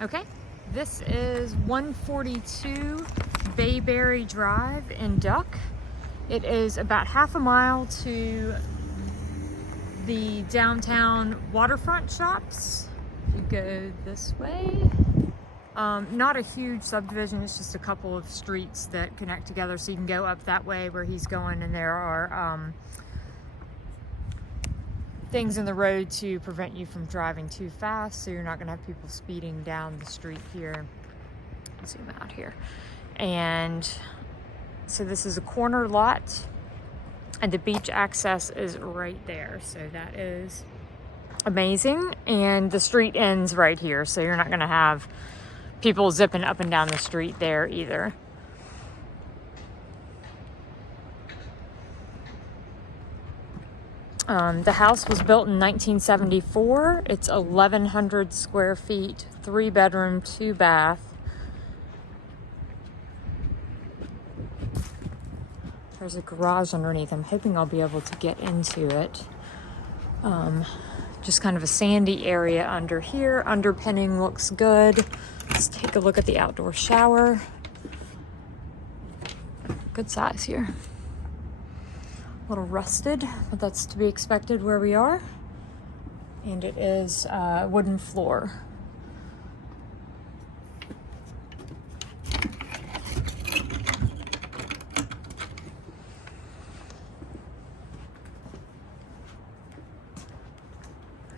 Okay, this is 142 Bayberry Drive in Duck. It is about half a mile to the downtown waterfront shops. If you go this way, not a huge subdivision, it's just a couple of streets that connect together, so you can go up that way where he's going, and there are things in the road to prevent you from driving too fast, so you're not going to have people speeding down the street here. Zoom out here. And so this is a corner lot, and the beach access is right there, so that is amazing. And the street ends right here, so you're not going to have people zipping up and down the street there either. The house was built in 1974. It's 1,100 square feet, 3-bedroom, 2-bath. There's a garage underneath. I'm hoping I'll be able to get into it. Just kind of a sandy area under here. Underpinning looks good. Let's take a look at the outdoor shower. Good size here. A little rusted, but that's to be expected where we are. And it is wooden floor.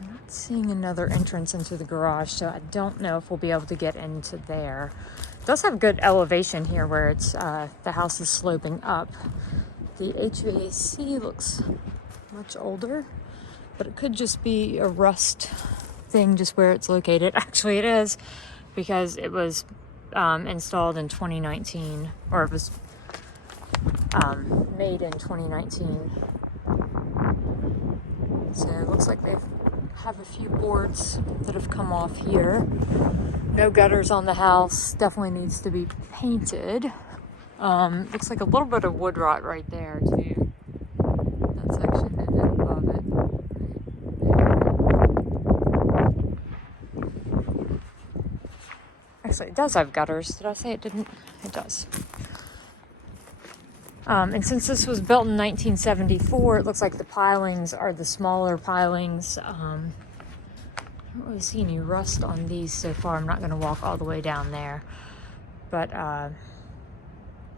I'm not seeing another entrance into the garage, so I don't know if we'll be able to get into there. It does have good elevation here where it's the house is sloping up. The HVAC looks much older, but it could just be a rust thing just where it's located. Actually, it is, because it was installed in 2019, or it was made in 2019. So it looks like they have a few boards that have come off here. No gutters on the house. Definitely needs to be painted. Looks like a little bit of wood rot right there too. That section and then above it. Right. Actually, it does have gutters. Did I say it didn't? It does. And since this was built in 1974, it looks like the pilings are the smaller pilings. I don't really see any rust on these so far. I'm not going to walk all the way down there, but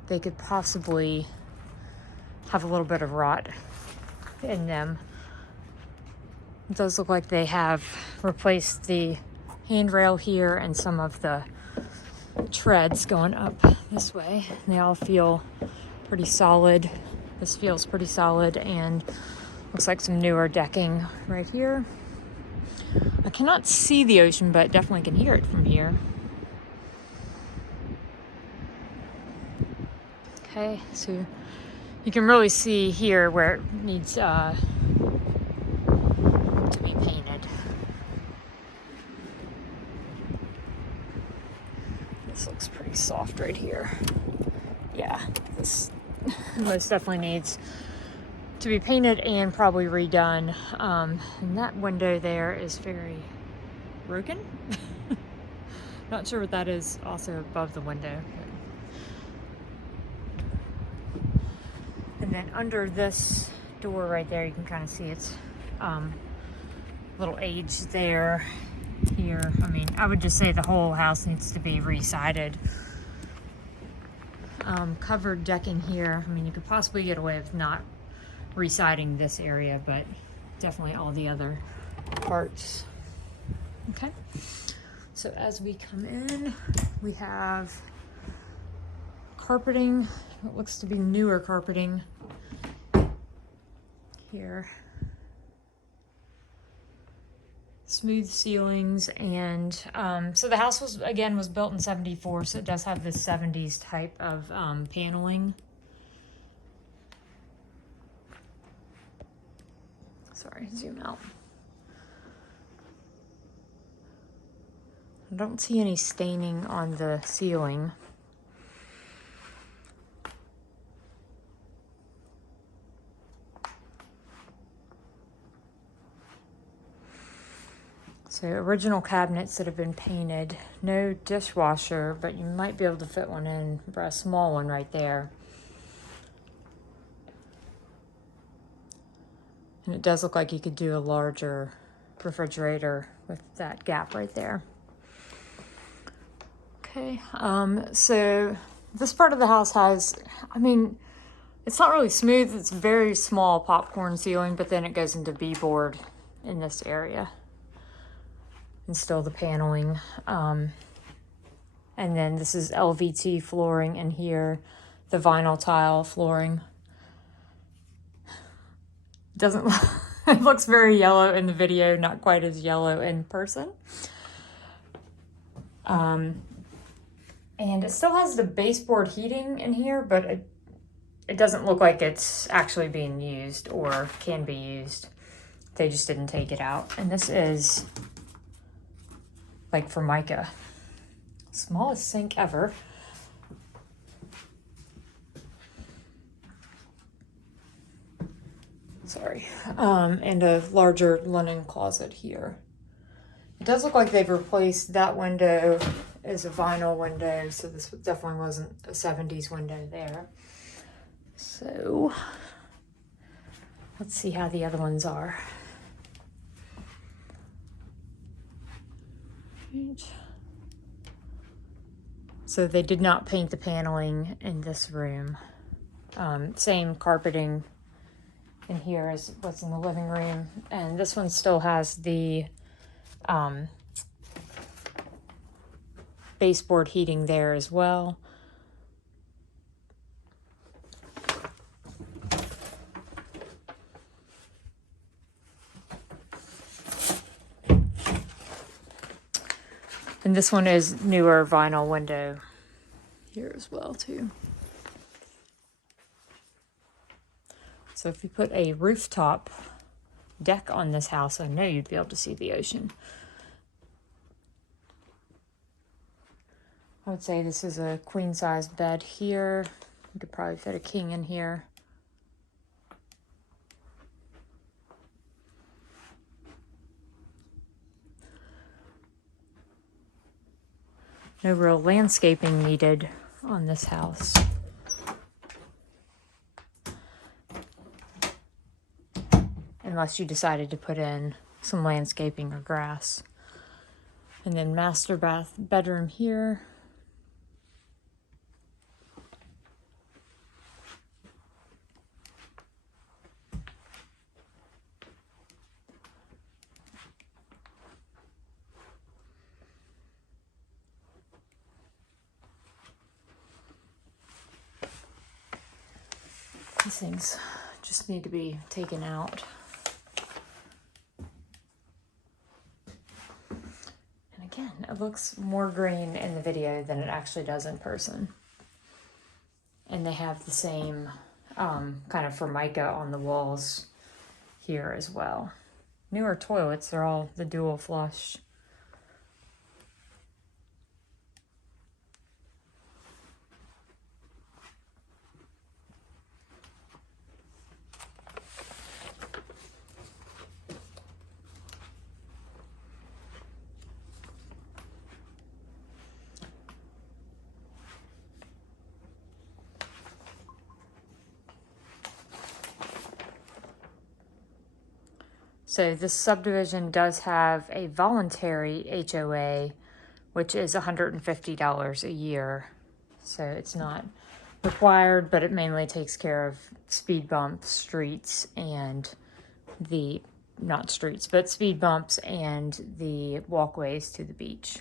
they could possibly have a little bit of rot in them. It does look like they have replaced the handrail here and some of the treads going up this way. They all feel pretty solid. This feels pretty solid, and looks like some newer decking right here. I cannot see the ocean, but definitely can hear it from here. Okay, so you can really see here where it needs to be painted. This looks pretty soft right here. Yeah, this most definitely needs to be painted and probably redone. And that window there is very broken. Not sure what that is also above the window. And then under this door right there, you can kind of see it's little age there, here. I mean, I would just say the whole house needs to be re-sided. Covered decking here. I mean, you could possibly get away with not re-siding this area, but definitely all the other parts. Okay. So as we come in, we have carpeting. What looks to be newer carpeting here. Smooth ceilings, and so the house was built in 74, so it does have this 70s type of paneling. Sorry, zoom out. I don't see any staining on the ceiling. So original cabinets that have been painted. No dishwasher, but you might be able to fit one in, a small one right there. And it does look like you could do a larger refrigerator with that gap right there. Okay, so this part of the house has, I mean, it's not really smooth. It's very small popcorn ceiling, but then it goes into B-board in this area. And still the paneling. And then this is LVT flooring in here, the vinyl tile flooring. Doesn't it looks very yellow in the video, not quite as yellow in person. And it still has the baseboard heating in here, but it doesn't look like it's actually being used or can be used. They just didn't take it out. And this is like Formica. Smallest sink ever. Sorry. And a larger linen closet here. It does look like they've replaced that window as a vinyl window, so this definitely wasn't a 70s window there. So let's see how the other ones are. So they did not paint the paneling in this room. Same carpeting in here as what's in the living room. And this one still has the baseboard heating there as well. And this one is newer vinyl window here as well too. So if you put a rooftop deck on this house, I know you'd be able to see the ocean. I would say this is a queen size bed here. You could probably fit a king in here. No real landscaping needed on this house. Unless you decided to put in some landscaping or grass. And then master bedroom here. These things just need to be taken out. And again, it looks more green in the video than it actually does in person. And they have the same kind of Formica on the walls here as well. Newer toilets, they're all the dual flush. So this subdivision does have a voluntary HOA, which is $150 a year. So it's not required, but it mainly takes care of speed bumps, streets, and not streets, but speed bumps and the walkways to the beach.